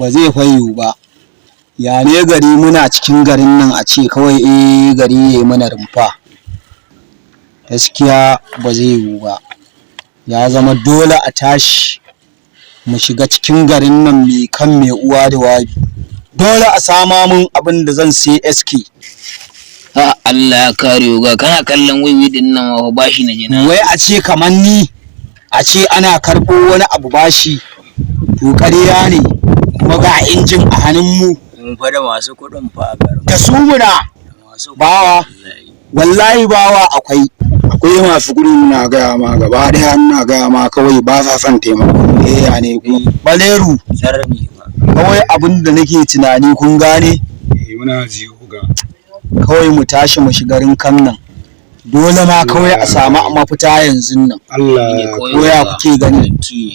ba zai fayu ba. Ya ne gari muna cikin garin nan a ce kawai gari yayi mana rumfa. Gaskiya ba zai yiwu ba. Ya zama dole a tashi mu shiga cikin garin nan mai kan mai uwa da wabi. Dole a sama mun abin da zan sai SK. Allah ya kare ga kana kallon wiwi din nan wa bashi na jina. Wai a ce kamar ni a ce ana karɓo wani abu bashi to ƙarya ne kuma ga injin a hannun mu. Mun fa da masu kuɗin fa garin. Da su muna bawa wallahi bawa akwai masu kuɗi na gaya ma gaba ɗaya na gaya ma kawai ba sa son taimako ya ne kuma baleru sarmi kawai abin da nake tunani kun gane muna jiyo ga kawai mu tashi mu shiga rinkan nan dole ma kawai a samu mafita yanzu nan. Allah ko ya kuke gani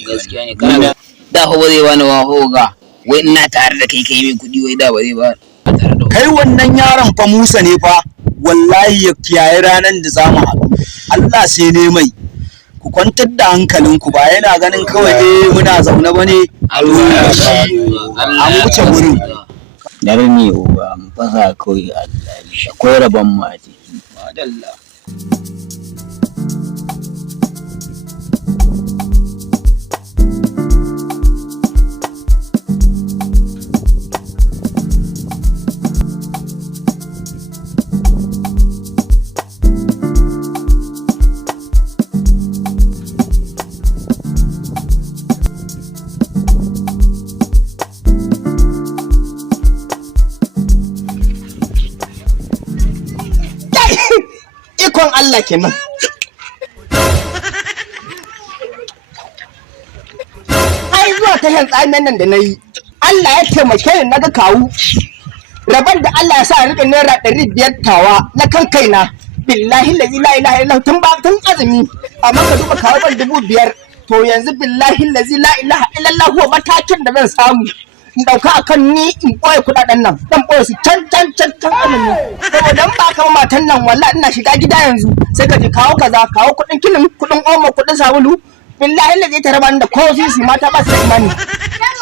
gaskiya ne kana da ho ba zai bani wa ho ga wai ina tare da kai min kuɗi wai da ba zai ba tare da kai wannan yaron fa Musa ne fa wallahi ya kiyaye ranan da zamu haɗu Allah sai ne mai ku kwantar da hankalinku ba yana ganin kawai muna zaune bane Allah an wuce gurin dare ne uba mu fasa kawai Allah shi akwai rabon mu a ciki madalla ikon Allah kenan. Ai zuwa tashan tsamin nan da na yi, Allah ya taimake ni na ga kawu. Rabar da Allah ya sa riƙe naira 500 tawa na kan kaina. Billahi lazi la ilaha illallah tun azumi amma ka duba kawo ban 5,000 to yanzu billahi lazi la ilaha illallah huwa matakin da zan samu. In ɗauka akan ni in ɓoye kuɗaɗen nan dan ɓoye su can azumi saboda ba ka matan nan wallahi ina shiga gida yanzu sai ka ji kawo kaza kawo kuɗin kilin kuɗin omo kuɗin sabulu billahi lazi ta raba da ko sisi mata ba su imani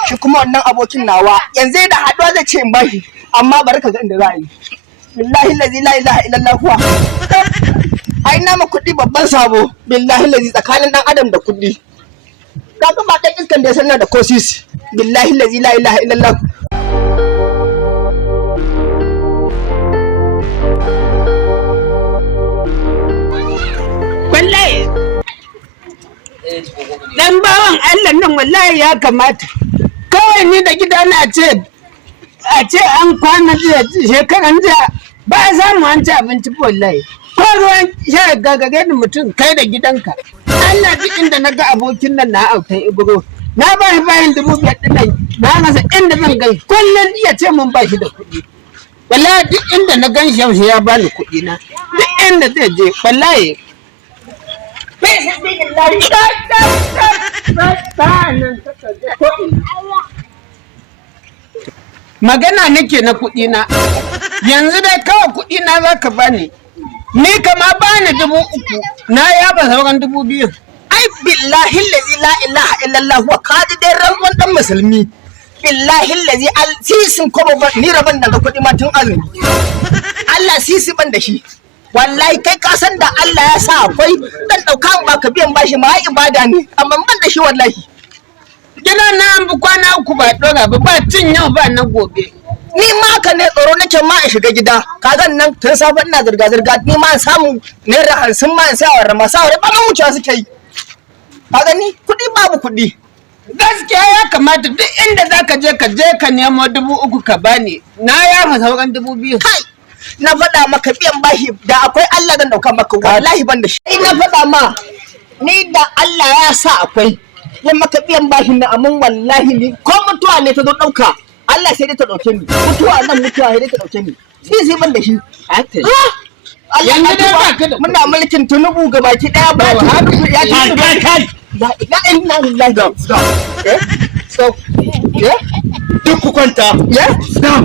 shi kuma wannan abokin nawa yanzu da haɗuwa zai ce in bashi amma bari ka ga inda za a yi billahi lazi la ilaha illallah huwa ai na ma kuɗi babban sabo billahi lazi tsakanin ɗan adam da kuɗi kaga ba ɗan iskan da ya sanar da ko sisi billahi lazi la ilaha illallah wallahi dan bawan Allah nan wallahi ya kamata kawai ni da gidana a ce an kwana shekaran jiya ba za mu an ci abinci wallahi ko ruwan sha gagage da mutum kai da gidanka Allah duk inda na ga abokin nan na autan ibro na ba shi bayan 5,000 ɗin nan na rasa inda zan gai kullum iya ce mun ba shi da kuɗi wallahi duk inda na gan shi ya bani kuɗi na duk inda zai je wallahi magana nake na kuɗi na yanzu dai kawai kuɗi na za ka bani ni kama bani 3,000 na yaba sauran 2,000 ai billahi lazi la ilaha illallah wa kaji dai rantsuwan dan musulmi billahi lazi sisin kobo ba ni raban daga kuɗi ma tun azumi Allah sisi ban da shi wallahi kai ka san da Allah ya sa akwai dan dauka ba ka biyan bashi ma ibada ne amma ban da shi wallahi gina na an bi kwana 3 ba dora ba cin yau ba na gobe ni ma ka ne tsoro nake ma in shiga gida kaga nan tun safe ina zirga zirga ni ma samu naira 50 ma in sai wa rama sai ba mun wuce suke yi ka gani kuɗi babu kuɗi gaskiya ya kamata duk inda zaka je ka nemo 3,000 ka bani na yafa sauran 2,000 kai na faɗa maka biyan bashi da akwai Allah zan dauka maka wallahi ban da shi na faɗa ma ni da Allah ya sa akwai yan maka biyan bashin na amin wallahi ni ko mutuwa ne ta zo dauka Allah sai dai ta dauke ni mutuwa sai dai ta dauke ni sai ban da shi yanzu dai ba ka da muna mulkin Tinubu ga baki daya ba ya ci kai la inna lillahi stop duk ku kwanta stop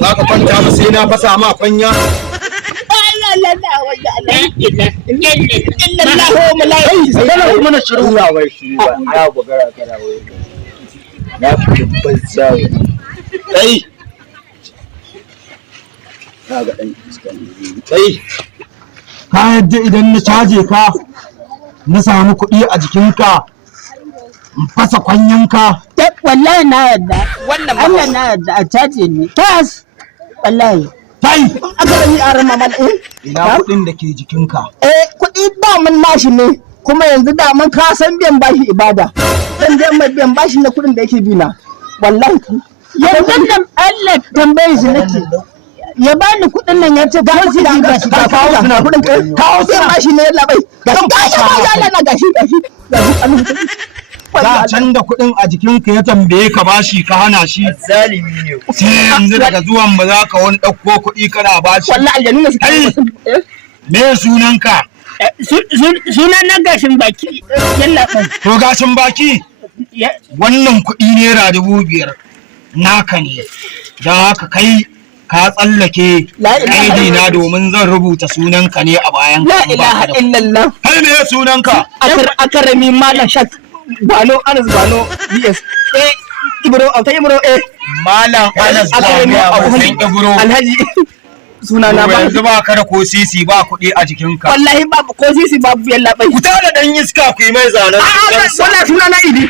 za ka kwanta ba sai na fasa ma kwanya illallahu malaikatu sai kuma na shiru Ina wai shi ba ya bugara kana wai. Na fi banza wai. kai Kaga dan iskan. kai ka yadda idan na caje ka na samu kuɗi a jikinka in fasa kwanyanka. Wallahi na yadda. wannan Allah na yadda a caje ni. Tas. Wallahi. kai aka yi a rama mal ina kuɗin da ke jikinka. kuɗi daman nashi ne kuma yanzu daman ka san biyan bashi ibada dan biyan mai biyan bashi na kuɗin da yake bina wallahi Yanzu nan Allah tambaye shi nake. Ya bani kuɗin nan ya ce ko shi ga shi ka kawo suna kuɗin kawo biyan bashi ne yalla bai gashi gashi ba ya lana gashi Da can da kuɗin a jikinka ya tambaye ka bashi ka hana shi. Zalimi ne. Sai yanzu daga zuwan ba za ka wani ɗauko kuɗi kana bashi. wallahi aljanu ne suka Ai! Me sunanka? Sunan na gashin baki. Yalla bai. To gashin baki. Wannan kuɗi naira 5,000 naka ne. Don haka kai ka tsallake La ilaha aidi na domin zan rubuta sunanka ne a bayan la ka. ilaha illallah Kai me sunanka? akarami malam shak bano anas bano bs ibro auta ibro Malam Anas akarami Bano Abu Ibro. alhaji suna na To ba yanzu ba ka da ko sisi ba kuɗi a jikinka. wallahi babu ko sisi babu yalla bai Ku tare dan iska ku yi mai zanen. wallahi suna na idi